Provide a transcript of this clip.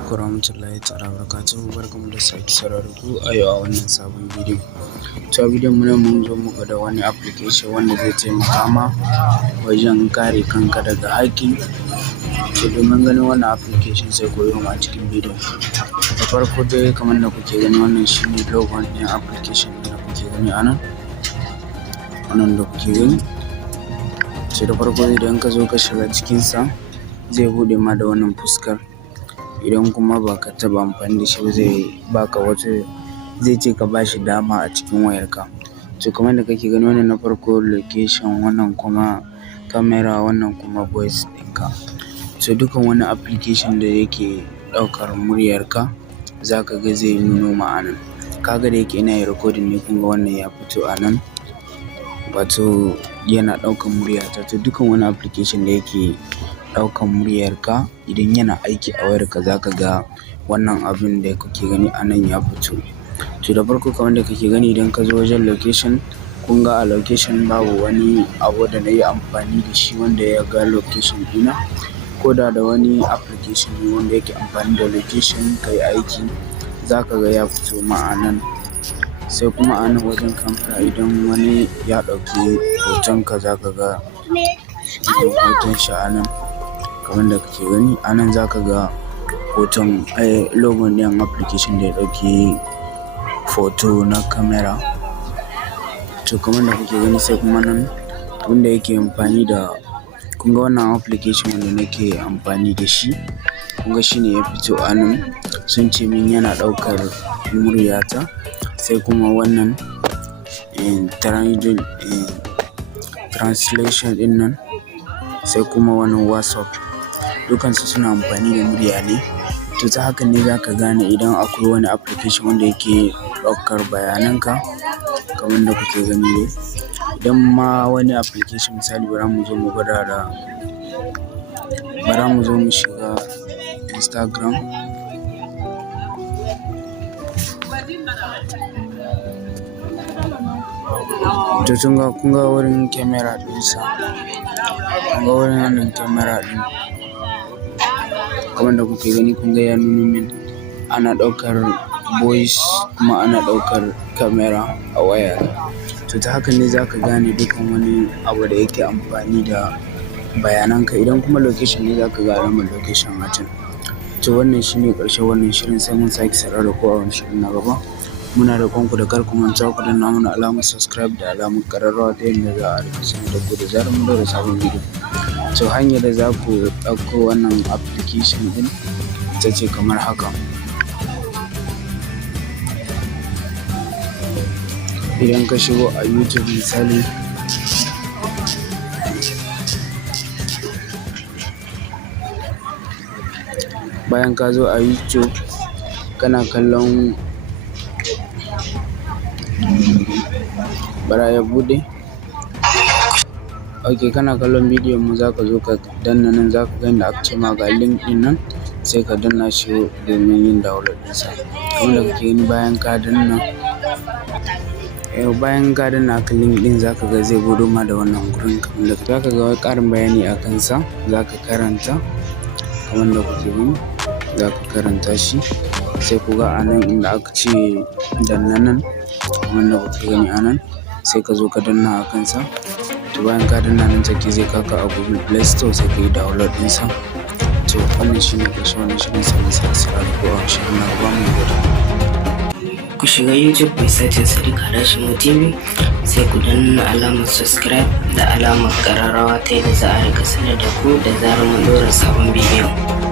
alaikum warahmatullahi ta'ala barakatuhu. Barkamu da sake sauraro ku a yau a wannan sabon bidiyo. To a bidiyon mu mun zo muku da wani application wanda zai taimaka ma wajen kare kanka daga hacking. To domin ganin wannan application sai ku yi a cikin bidiyon. Da farko dai kamar da kuke gani wannan shine logon ɗin application da kuke gani a nan. Wannan da kuke gani. To da farko idan ka zo ka shiga cikinsa zai buɗe ma da wannan fuskar. Idan kuma ba ka taɓa amfani da shi ba zai baka wata, zai ce ka bashi dama a cikin wayarka. To kamar da kake gani wannan na farko location, wannan kuma camera, wannan kuma voice ɗinka. To dukan wani application da yake ɗaukar muryarka za ka ga zai nuno ma a nan. Kaga da yake ina yin recording ne, kun ga wannan ya fito a nan, wato yana ɗaukan muryata. To dukan wani application da yake ɗaukan muryarka idan yana aiki a wayarka za ka ga wannan abin da kake gani a nan ya fito. To da farko kamar da kake gani idan ka zo wajen location, kun ga a location babu wani abu da na yi amfani da shi wanda ya ga location ɗina. Ko da wani application ne wanda yake amfani da location ka yi aiki za ka ga ya fito ma a nan. Sai kuma a nan wajen kanka idan wani ya ɗauki hotonka za ka ga hoton shi a nan. Kamar da kake gani a nan za ka ga hoton logon ɗin application da ya ɗauki foto na camera. To kamar da kuke gani sai kuma nan wanda yake amfani da, kun ga wannan application wanda nake amfani da shi, kun ga shine ya fito a nan. Sun ce min yana ɗaukar muryata. Sai kuma wannan translation ɗin nan. Sai kuma wannan WhatsApp. Dukansu suna amfani da murya ne. To ta haka ne za ka gane idan akwai wani application wanda yake ɗaukar bayananka kamar da kuke gani dai. Idan ma wani application misali bara mu zo mu gwada da, bara mu zo mu shiga Instagram. To kun ga wurin camera ɗinsa, kun ga wurin wannan camera ɗin. Kamar da kuke gani kun ga ya nuno min ana ɗaukar voice kuma ana ɗaukar camera a waya. To ta haka ne za ka gane dukan wani abu da yake amfani da bayananka. Idan kuma location ne za ka ga alamar location a can. To wannan shine ƙarshen wannan shirin, sai mun sake saurara da ku a wani shirin na gaba. Muna roƙon ku da kar ku manta ku danna mana alamar subscribe da alamar ƙararrawa ta yadda za a rika sanar da ku da zarar mun ɗaura sabon bidiyo. To hanyar da za ku ɗauko wannan application ɗin ita ce kamar haka. Idan ka shigo a YouTube misali, bayan ka zo a YouTube kana kallon, bara ya buɗe. Ok, kana kallon bidiyon mu za ka zo ka danna nan, za ka ga inda aka ce ma ga link ɗin nan, sai ka danna shi domin yin download ɗinsa. Kamar da kake gani bayan ka danna, bayan ka danna kan link ɗin za ka ga zai buɗo ma da wannan gurin. Kamar da za ka ga ƙarin bayani a kansa za ka karanta. Kamar da kuke gani za ka karanta shi. Sai ku ga a nan inda aka ce danna nan, kamar da kuke gani a nan, sai ka zo ka danna a kansa. To bayan ka danna nan take zai kaka a Google Play Store, sai ka yi download ɗinsa. To wannan shine ƙarshen wannan shirin, sai mun sake saurara da ku a shirin na gaba. Mun gode. Ku shiga YouTube ku search Sadiq Hadashimu TV, sai ku danna alamar subscribe da alamar ƙararrawa ta yadda za a rika sanar da ku da zarar mun ɗora sabon bidiyo.